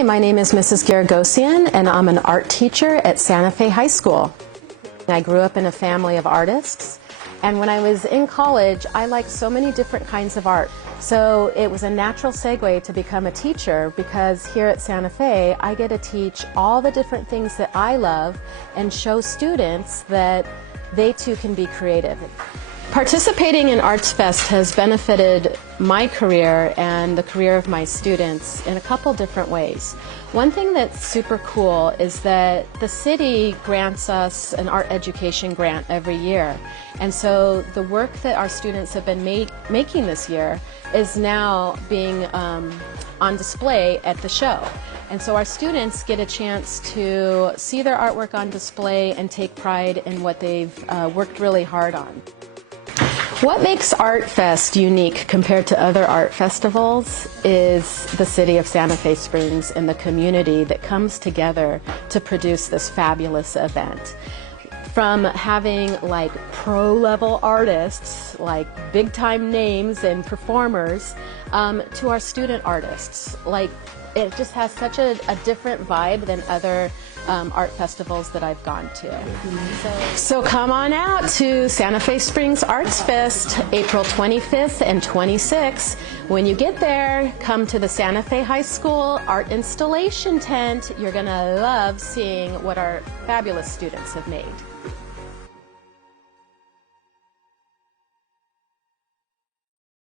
Hi, my name is Mrs. Guiragossian, and I'm an art teacher at Santa Fe High School. I grew up in a family of artists, and when I was in college, I liked so many different kinds of art. So it was a natural segue to become a teacher, because here at Santa Fe, I get to teach all the different things that I love and show students that they too can be creative. Participating in ArtFest has benefited my career and the career of my students in a couple different ways. One thing that's super cool is that the city grants us an art education grant every year. And so the work that our students have been making this year is now being on display at the show. And so our students get a chance to see their artwork on display and take pride in what they've worked really hard on. What makes ArtFest unique compared to other art festivals is the city of Santa Fe Springs and the community that comes together to produce this fabulous event. From having like pro-level artists, like big-time names and performers, to our student artists. Like, it just has such a different vibe than other art festivals that I've gone to. So come on out to Santa Fe Springs Arts Fest, April 25th and 26th. When you get there, come to the Santa Fe High School Art Installation Tent. You're gonna love seeing what our fabulous students have made.